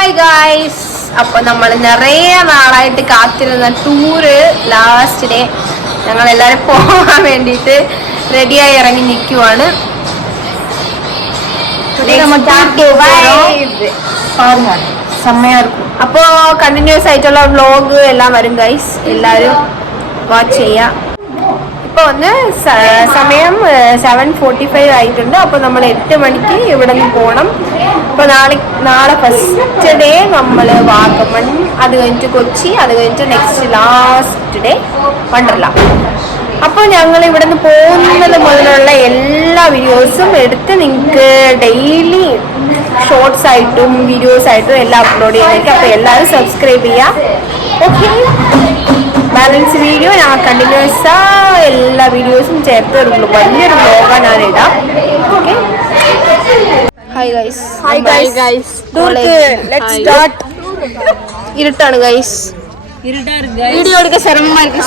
Hi guys, അപ്പോൾ നമ്മൾ നിറയെ നാളായിട്ട് കാത്തിരുന്ന ടൂറ് ലാസ്റ്റ് ഡേ ഞങ്ങളെല്ലാവരും പോകാൻ വേണ്ടിയിട്ട് റെഡിയായി ഇറങ്ങി നിൽക്കുവാണ്. അപ്പോൾ കണ്ടിന്യൂസ് ആയിട്ടുള്ള വ്ലോഗ് എല്ലാം വരും ഗൈസ്, എല്ലാവരും വാച്ച് ചെയ്യാം. ഇപ്പോൾ ഒന്ന് സമയം 7:45 ആയിട്ടുണ്ട്. അപ്പോൾ നമ്മൾ 8 മണിക്ക് ഇവിടെ നിന്ന് പോകണം. അപ്പോൾ നാളെ ഫസ്റ്റ് ഡേ നമ്മൾ വാഗമൺ, അത് കഴിഞ്ഞിട്ട് കൊച്ചി, അത് കഴിഞ്ഞിട്ട് നെക്സ്റ്റ് ലാസ്റ്റ് ഡേ വണ്ടർല. അപ്പോൾ ഞങ്ങൾ ഇവിടെ നിന്ന് പോകുന്നത് മുതലുള്ള എല്ലാ വീഡിയോസും എടുത്ത് നിങ്ങൾക്ക് ഡെയിലി ഷോർട്സ് ആയിട്ടും വീഡിയോസ് ആയിട്ടും എല്ലാം അപ്ലോഡ് ചെയ്യാനായിരിക്കും. അപ്പോൾ എല്ലാവരും സബ്സ്ക്രൈബ് ചെയ്യാം. ഓക്കെ, ബാലൻസ് വീഡിയോ ഞാൻ കണ്ടിന്യൂസ് എല്ലാ വീഡിയോസും ചേർത്ത് വരുള്ളൂ. വലിയൊരു വ്ലോഗാണ് ഞാൻ ഇടാം. Okay, hi guys. ഇരുട്ടാണ് ഗൈസ്, വീഡിയോ എടുക്കാൻ ശ്രമമായിരിക്കും.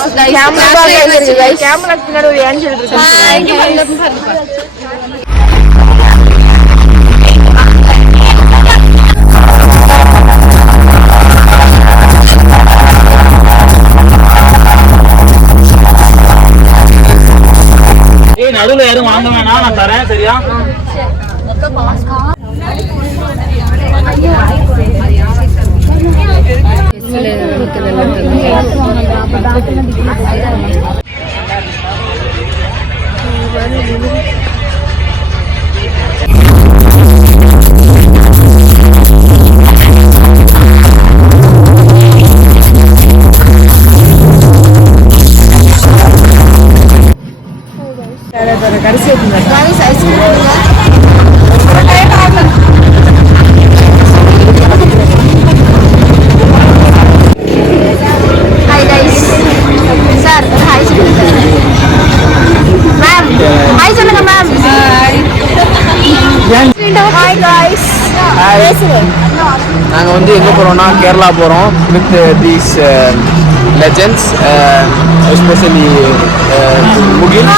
நடுவில் யாரும் வாங்க வேணாம், நான் தரேன். சரியா? நாங்கள் வந்து எங்கே போகிறோம்னா கேரளா போகிறோம் வித் தீஸ் லெஜெண்ட்ஸ், எஸ்பெஷலி முகில்.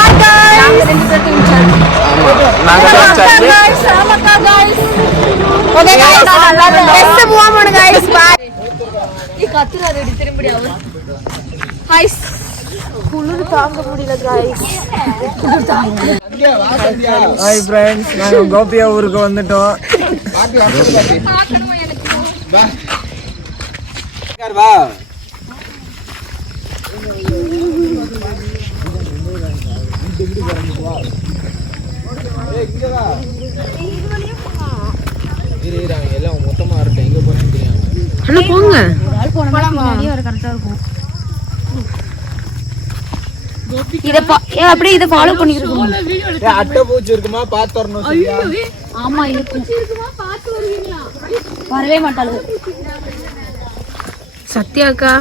குளிர் தாங்க முடியல गाइस. ஹாய் फ्रेंड्स, நாங்க கோபியா ஊருக்கு வந்துட்டோம். வா எல்லாம் மொத்தமா இருக்கு. எங்க போறேன்னு தெரியாம போங்க. அப்படியே இதை ஃபாலோ பண்ணிருக்கோம். அட்டை பூச்சி இருக்குமா பாத்து வரணும். சரியா? ஆமா இருக்கும். வரவே மாட்டாளு சத்யாக்கா.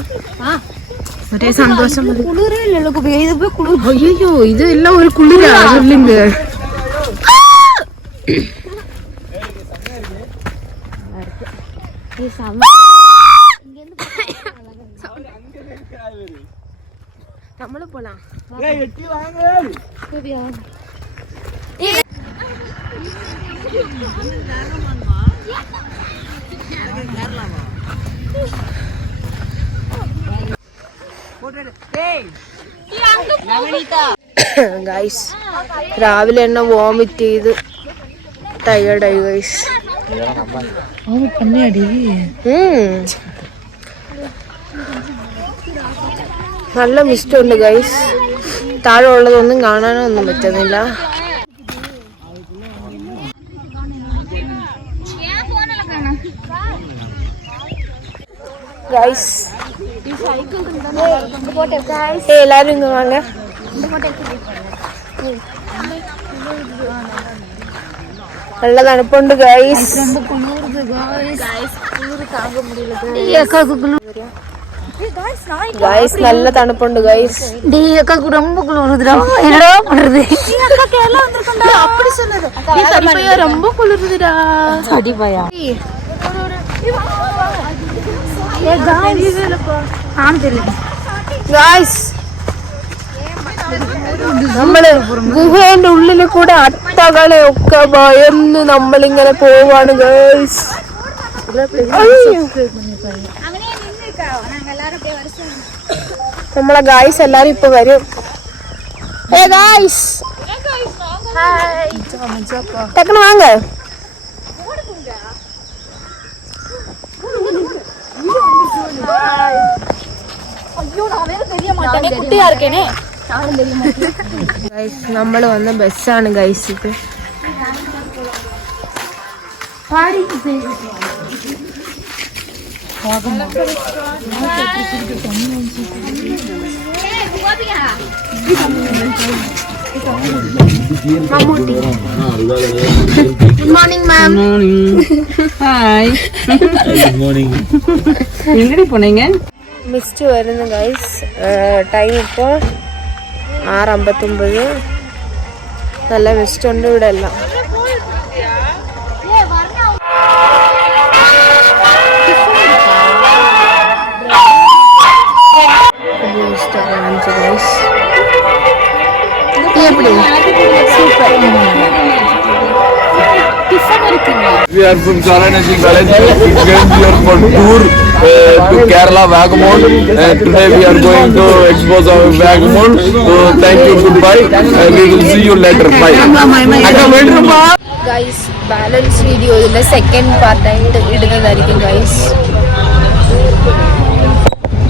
ஒரே சந்தோஷம். குளிரே இல்ல கோபி, இது போய் குளிர். ஐயோ, இது எல்லாம் ஒரு குளிரா சொல்லுங்க. நம்மளும் போலாம். ഗൈസ്, രാവിലെ എന്നെ വോമിറ്റ് ചെയ്ത് ടയേർഡായി ഗൈസ്. നല്ല മിസ്റ്റ് ഉണ്ട് ഗൈസ്. താഴെ ഉള്ളതൊന്നും കാണാനൊന്നും പറ്റുന്നില്ല. ഗൈസ് എല്ലാരും ഇങ്ങ് വാങ്ങ. നല്ല തണുപ്പുണ്ട് ഗൈസ്. ഗൈസ് നല്ല തണുപ്പുണ്ട് ഗൈസ്. ரொம்ப குளிருதுடா. என்னடா பண்றது? அக்கா கேரளா வந்திருக்கோம்டா. அப்படி சொன்னது. சரிபையா ரொம்ப குளிருதுடா. சரிபையா. ஏ गाइस ஆம் தெரியல. गाइस നമ്മള് ഗുഹേന്റെ ഉള്ളില് കൂടെ അട്ടകളെ ഒക്കെ ഭയന്ന് നമ്മളിങ്ങനെ പോവാണ് ഗൈസ്. നമ്മളെ ഗായ്സ് എല്ലാരും ഇപ്പൊ വരും. டக்குனு வாங்க. നമ്മള് വന്ന ബസ്സാണ് ഗൈസ് ഇത്. Good morning, ma'am. Good morning. Hi. Good morning. എങ്ങടി പോണീங்க? മിസ്റ്റ് വരുന്നു ഗൈസ്. ടൈം ഇപ്പോൾ 6:59. നല്ല മിസ്റ്റ് ഉണ്ട് ഇവിടെ എല്ലാം. We are from Charanachi College. We came here for tour to Kerala, Vagamon. Today we are going to expose our Vagamon. So thank you, goodbye. We will see you later. Bye. Guys balance video ഇതിന്റെ സെക്കൻഡ് പാർട്ടായിട്ട് ഇടുന്നതായിരിക്കും ഗൈസ്.